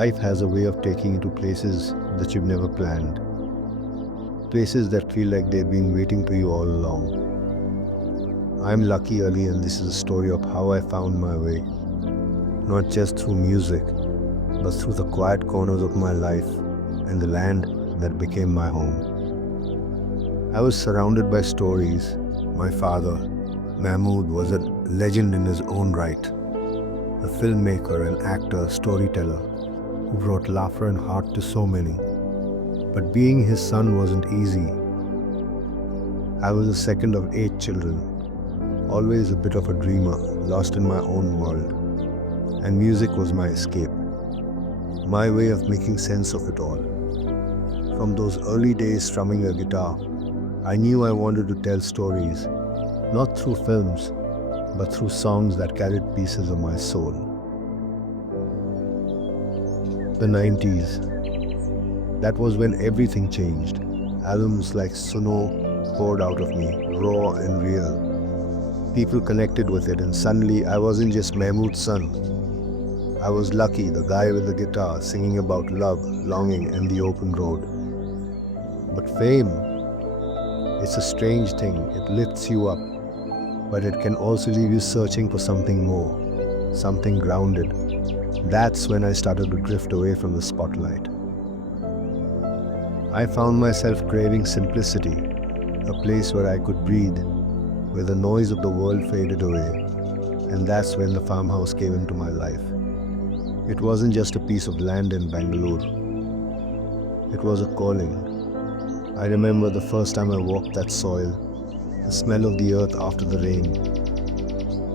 Life has a way of taking you to places that you've never planned. Places that feel like they've been waiting for you all along. I'm Lucky Ali, and this is a story of how I found my way. Not just through music, but through the quiet corners of my life and the land that became my home. I was surrounded by stories. My father, Mahmood, was a legend in his own right. A filmmaker, an actor, storyteller, who brought laughter and heart to so many. But being his son wasn't easy. I was the second of 8 children, always a bit of a dreamer, lost in my own world. And music was my escape, my way of making sense of it all. From those early days strumming a guitar, I knew I wanted to tell stories, not through films, but through songs that carried pieces of my soul. The 90s. That was when everything changed. Albums like Suno poured out of me, raw and real. People connected with it, and suddenly I wasn't just Mahmood's son. I was Lucky, the guy with the guitar, singing about love, longing, and the open road. But fame, it's a strange thing. It lifts you up, but it can also leave you searching for something more, something grounded. That's when I started to drift away from the spotlight. I found myself craving simplicity, a place where I could breathe, where the noise of the world faded away. And that's when the farmhouse came into my life. It wasn't just a piece of land in Bengaluru. It was a calling. I remember the first time I walked that soil, the smell of the earth after the rain,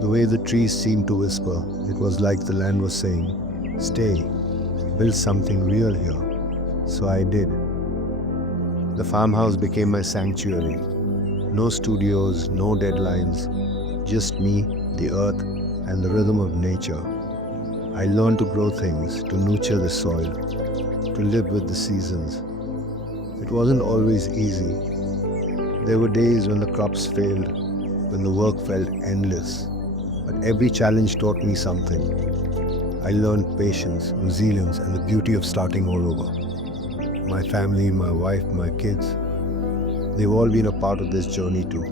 the way the trees seemed to whisper. It was like the land was saying, "Stay, build something real here." So I did. The farmhouse became my sanctuary. No studios, no deadlines, just me, the earth, and the rhythm of nature. I learned to grow things, to nurture the soil, to live with the seasons. It wasn't always easy. There were days when the crops failed, when the work felt endless. But every challenge taught me something. I learned patience, resilience, and the beauty of starting all over. My family, my wife, my kids, they've all been a part of this journey too.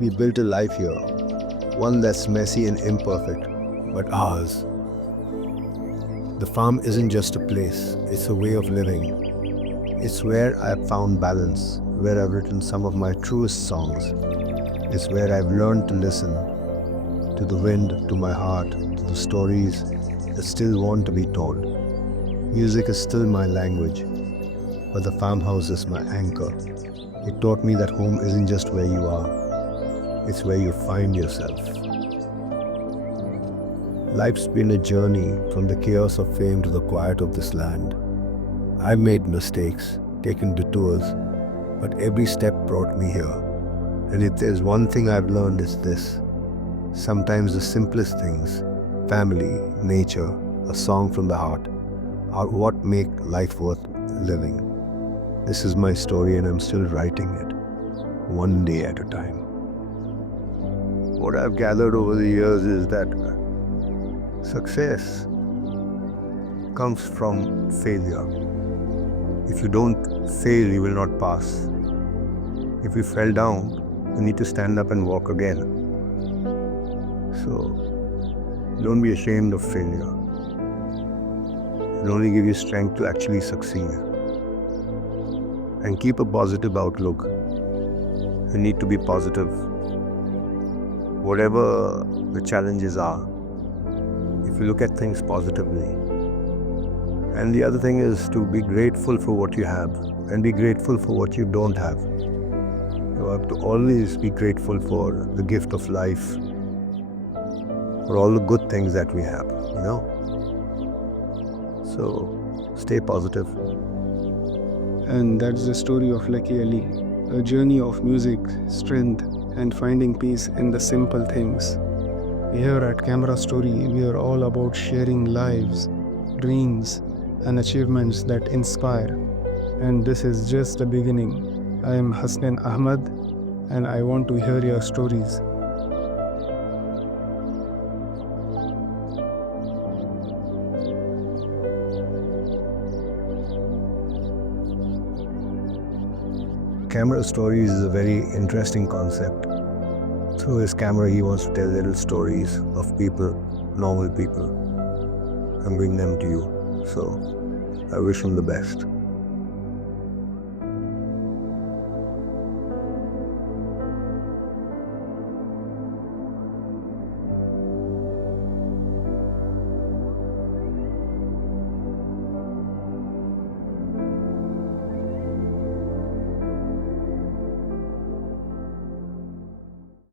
We built a life here, one that's messy and imperfect, but ours. The farm isn't just a place, it's a way of living. It's where I've found balance, where I've written some of my truest songs. It's where I've learned to listen, to the wind, to my heart, to the stories that still want to be told. Music is still my language, but the farmhouse is my anchor. It taught me that home isn't just where you are, it's where you find yourself. Life's been a journey from the chaos of fame to the quiet of this land. I've made mistakes, taken detours, but every step brought me here. And if there's one thing I've learned, it's this. Sometimes the simplest things, family, nature, a song from the heart, are what make life worth living. This is my story, and I'm still writing it, one day at a time. What I've gathered over the years is that success comes from failure. If you don't fail, you will not pass. If you fell down, you need to stand up and walk again. So, don't be ashamed of failure. It'll only give you strength to actually succeed. And keep a positive outlook. You need to be positive. Whatever the challenges are, if you look at things positively. And the other thing is to be grateful for what you have and be grateful for what you don't have. You have to always be grateful for the gift of life, for all the good things that we have, So stay positive. And that's the story of Lucky Ali, a journey of music, strength, and finding peace in the simple things. Here at Camera Story, we are all about sharing lives, dreams, and achievements that inspire. And this is just the beginning. I am Hasnain Ahmed, and I want to hear your stories. camera stories is a very interesting concept. Through his camera, he wants to tell little stories of people, normal people, and bring them to you. So, I wish him the best.